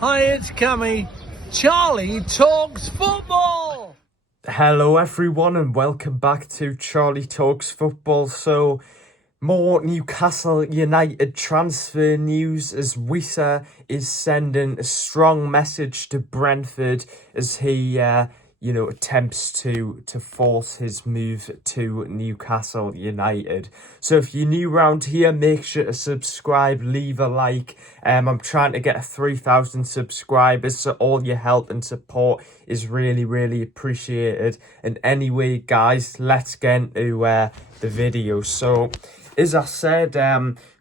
Hi, it's Cammy. Charlie talks football. Hello everyone and welcome back to Charlie Talks Football. So, more Newcastle United transfer news as Wissa is sending a strong message to Brentford as he attempts to force his move to Newcastle United. So if you're new around here, make sure to subscribe, leave a like. I'm trying to get 3,000 subscribers, so all your help and support is really appreciated. And anyway, guys, let's get into the video. So, as I said,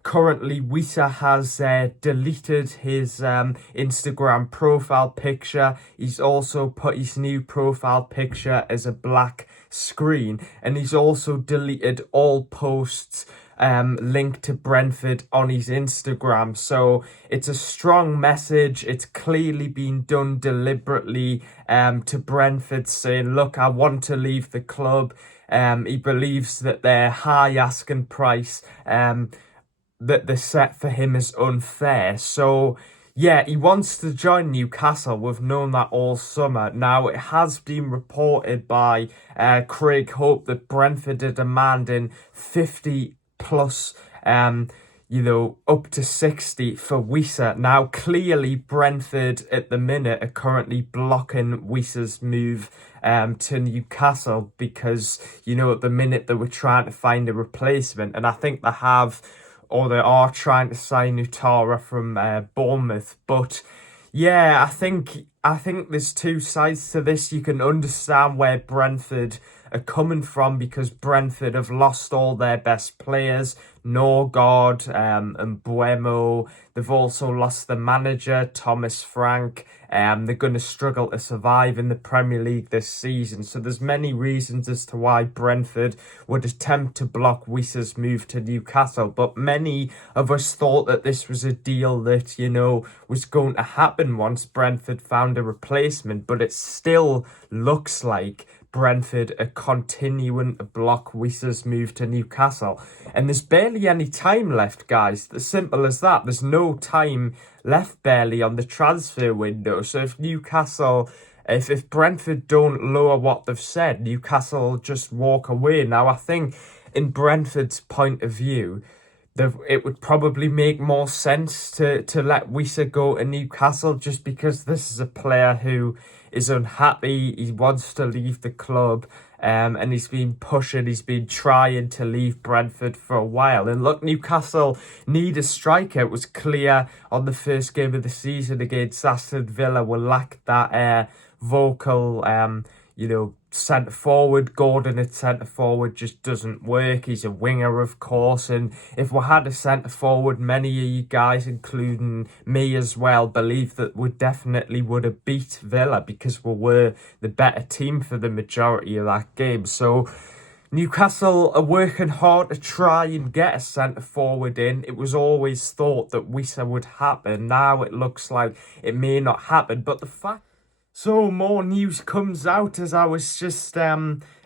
currently Wissa has deleted his Instagram profile picture. He's also put his new profile picture as a black screen, and he's also deleted all posts linked to Brentford on his Instagram. So it's a strong message. It's clearly been done deliberately to Brentford, saying, look, I want to leave the club. He believes that their high asking price that they set for him is unfair. So, yeah, he wants to join Newcastle. We've known that all summer. Now, it has been reported by Craig Hope that Brentford are demanding 50 plus, up to 60 for Wissa. Now, clearly, Brentford at the minute are currently blocking Wissa's move to Newcastle because, at the minute they were trying to find a replacement, and I think they have, or they are trying to sign Utara from Bournemouth. But yeah, I think there's two sides to this. You can understand where Brentford are coming from because Brentford have lost all their best players, Norgard and Buemo. They've also lost the manager, Thomas Frank. They're going to struggle to survive in the Premier League this season. So there's many reasons as to why Brentford would attempt to block Wissa's move to Newcastle. But many of us thought that this was a deal that, was going to happen once Brentford found a replacement. But it still looks like Brentford are continuing to block Wissa's move to Newcastle. And there's barely any time left, guys. As simple as that. There's no time left barely on the transfer window. So if if Brentford don't lower what they've said, Newcastle will just walk away. Now, I think in Brentford's point of view, it would probably make more sense to let Wissa go to Newcastle just because this is a player who is unhappy. He wants to leave the club, and he's been trying to leave Brentford for a while. And look, Newcastle need a striker. It was clear on the first game of the season against Aston Villa. We lacked that vocal, centre forward. Gordon at centre forward just doesn't work. He's a winger, of course, and if we had a centre forward, many of you guys, including me as well, believe that we definitely would have beat Villa because we were the better team for the majority of that game. So Newcastle are working hard to try and get a centre forward in. It was always thought that Wissa would happen. Now it looks like it may not happen, but the fact. So more news comes out as I was just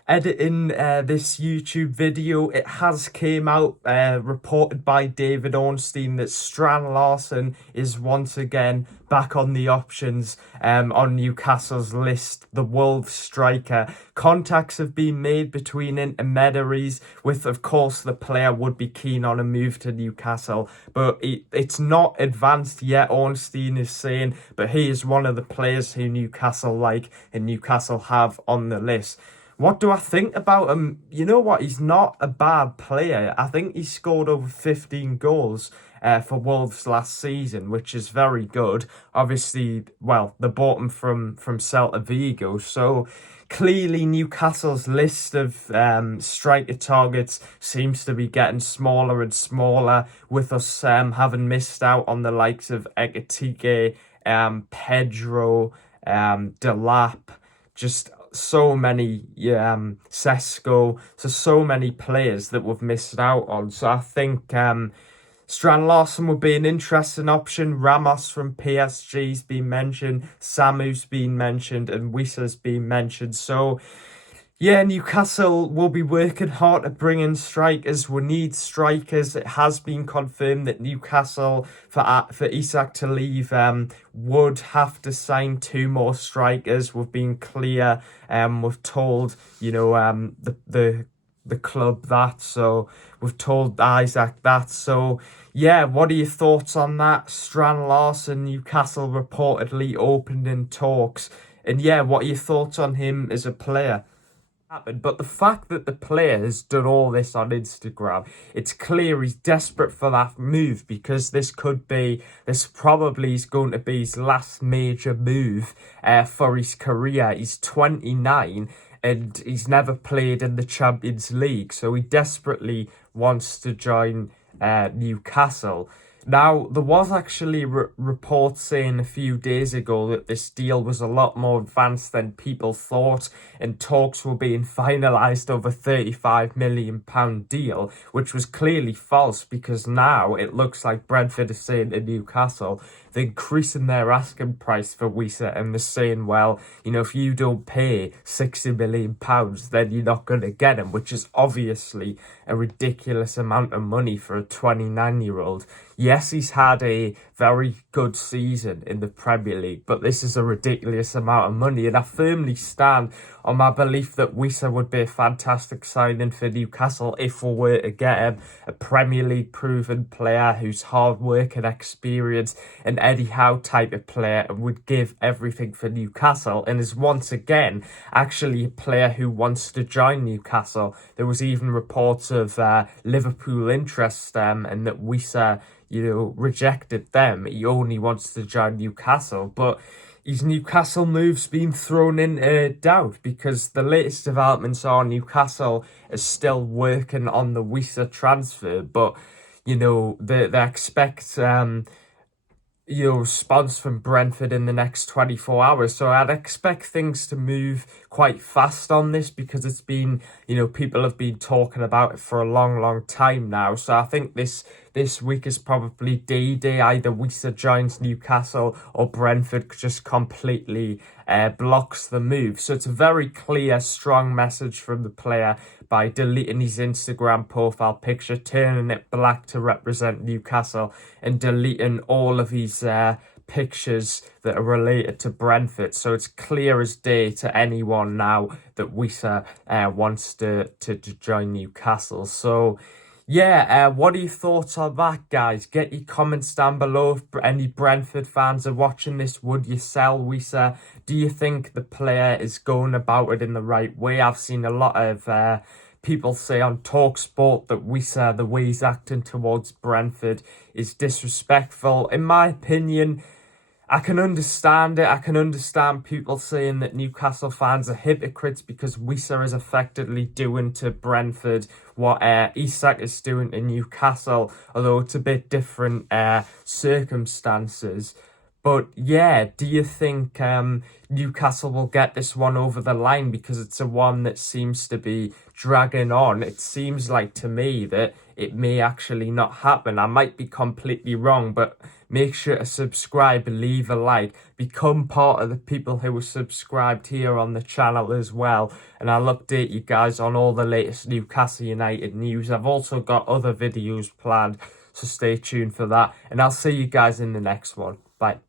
editing this YouTube video. It has came out reported by David Ornstein that Strang Larsen is once again back on the options on Newcastle's list, the Wolves striker. Contacts have been made between intermediaries with, of course, the player would be keen on a move to Newcastle, but it's not advanced yet, Ornstein is saying, but he is one of the players who Newcastle like and Newcastle have on the list. What do I think about him? You know what? He's not a bad player. I think he scored over 15 goals for Wolves last season, which is very good. Obviously, well, they bought him from Celta Vigo. So clearly Newcastle's list of striker targets seems to be getting smaller and smaller, with us having missed out on the likes of Ekatike, Pedro, Delap, just so many Sesko, so many players that we've missed out on. So I think Strang Larsen would be an interesting option. Ramos from PSG's been mentioned, Samu's been mentioned, and Wissa's been mentioned. So Yeah, Newcastle will be working hard to bring in strikers. We need strikers. It has been confirmed that Newcastle, for Isak to leave, would have to sign two more strikers. We've been clear. We've told the club that. So we've told Isaac that. So yeah, what are your thoughts on that? Strang Larsen, Newcastle reportedly opened in talks, and yeah, what are your thoughts on him as a player? Happened, but the fact that the player has done all this on Instagram, it's clear he's desperate for that move, because this probably is going to be his last major move for his career. He's 29 and he's never played in the Champions League, so he desperately wants to join Newcastle. Now, there was actually reports saying a few days ago that this deal was a lot more advanced than people thought, and talks were being finalised over £35 million deal, which was clearly false, because now it looks like Brentford is saying to Newcastle they're increasing their asking price for Wissa, and they're saying, well, if you don't pay £60 million, then you're not going to get him, which is obviously a ridiculous amount of money for a 29-year-old. Yes, he's had a very good season in the Premier League, but this is a ridiculous amount of money, and I firmly stand on my belief that Wissa would be a fantastic signing for Newcastle if we were to get him. A Premier League proven player who's hard work and experience, an Eddie Howe type of player, and would give everything for Newcastle, and is once again actually a player who wants to join Newcastle. There was even reports of Liverpool interest, and that Wissa rejected them. He only wants to join Newcastle, but his Newcastle move's been thrown into doubt, because the latest developments are Newcastle is still working on the Wissa transfer, but they expect response from Brentford in the next 24 hours. So I'd expect things to move quite fast on this, because it's been, people have been talking about it for a long, long time now. So I think this week is probably D-Day. Either Wissa joins Newcastle or Brentford just completely blocks the move. So it's a very clear, strong message from the player by deleting his Instagram profile picture, turning it black to represent Newcastle, and deleting all of his pictures that are related to Brentford. So it's clear as day to anyone now that Wissa wants to join Newcastle. So yeah, what are your thoughts on that, guys? Get your comments down below. If any Brentford fans are watching this, would you sell Wissa? Do you think the player is going about it in the right way? I've seen a lot of people say on TalkSport that Wissa, the way he's acting towards Brentford, is disrespectful. In my opinion, I can understand it. I can understand people saying that Newcastle fans are hypocrites, because Wissa is effectively doing to Brentford what Isak is doing to Newcastle, although it's a bit different circumstances. But yeah, do you think Newcastle will get this one over the line? Because it's a one that seems to be dragging on. It seems like to me that it may actually not happen. I might be completely wrong, but make sure to subscribe, leave a like, become part of the people who are subscribed here on the channel as well. And I'll update you guys on all the latest Newcastle United news. I've also got other videos planned, so stay tuned for that. And I'll see you guys in the next one. Bye.